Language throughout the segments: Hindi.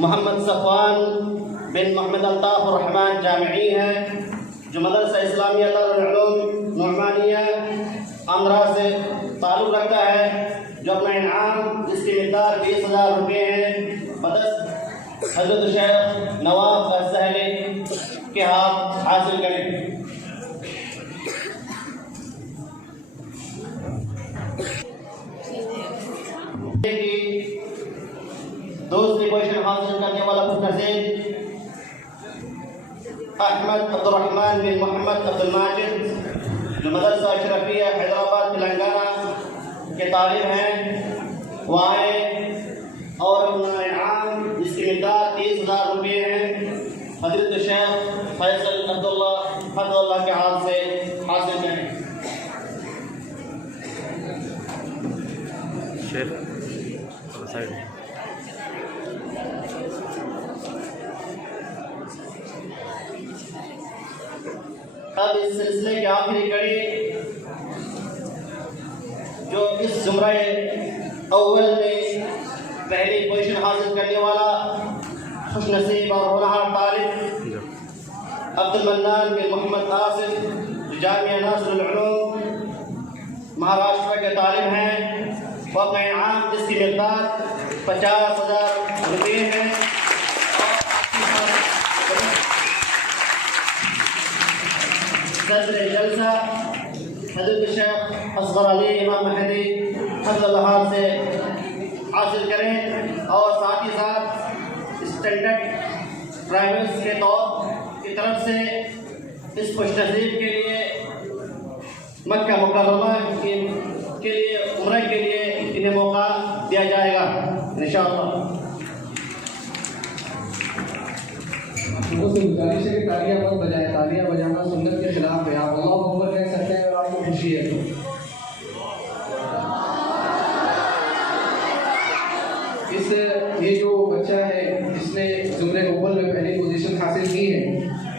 मोहम्मद सफ़वान बिन मोहम्मद अल्ताफ़ रहमान जामिई है जो मदरसा इस्लामिया दारुल उलूम नुमानिया आंध्रा से ताल्लुक़ रखता है, जो अपना इनाम जिसकी मिक़दार 20,000 रुपये है मदरस हज़रत शेख नवाब असहली के हाथ हासिल करें। दूसरी पोजीशन हासिल करने वाला खुशनसीब अहमद अब्दुर्रहमान बिन मोहम्मद अब्दुल माजिद जो मदरसा अशरफिया हैदराबाद तेलंगाना के तालिब हैं, वो आए और उन्होंने इनाम जिसकी मिक़दार 30,000 रुपये है हज़रत शेख फैसल अब्दुल्ला के हाथ से हासिल करें। अब इस सिलसिले की आखिरी कड़ी जो इस ज़ुमरा अव्वल में पहली पोजीशन हासिल करने वाला खुशनसीब और होनहार तालिब अब्दुल मन्नान बिन मोहम्मद आसिफ जामिया नासिरुल उलूम महाराष्ट्र के तालिब हैं, वो अपना इनाम जिसकी मिक़दार 50,000 रुपये है सदर जलसा हज़रत शेख असगर अली इमाम महदी हज़रत से हासिल करें और साथ ही साथ स्टैंडर्ड ड्राइवर्स के तौर की तरफ से इस खुशनसीब के लिए मक्का मुकर्रमा के लिए उम्रा के लिए इन्हें मौका दिया जाएगा इंशाअल्लाह। लोगों से गुजारिश है कि तालियां मत बजाएं, तालियां बजाना सुन्नत के खिलाफ है। आप अल्लाहु अकबर कह सकते हैं और आपको खुशी है तो ये जो बच्चा है जिसने ज़ुमरे अव्वल में पहली पोजीशन हासिल की है,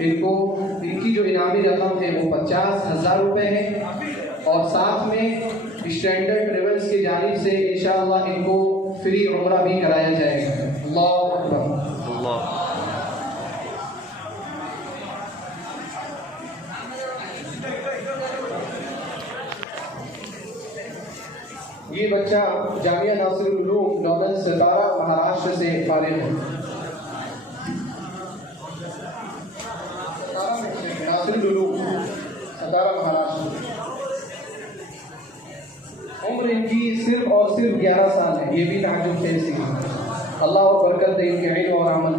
इनकी जो इनामी रकम है वो 50,000 रुपये है और साथ में स्टैंडर्ड ट्रेवल्स की जानिब से इंशाअल्लाह इनको फ्री उम्रा भी कराया जाएगा। अल्लाहु अकबर। अल्लाह। ये बच्चा जामिया नासिरुल उलूम नॉर्दर्न सतारा महाराष्ट्र से फारिग है। नासिरुल उलूम सतारा महाराष्ट्र। उम्र इनकी सिर्फ और सिर्फ 11 साल है। ये भी ताज्जुब से सीखा। अल्लाह बरकत दे इनके इल्म और अमल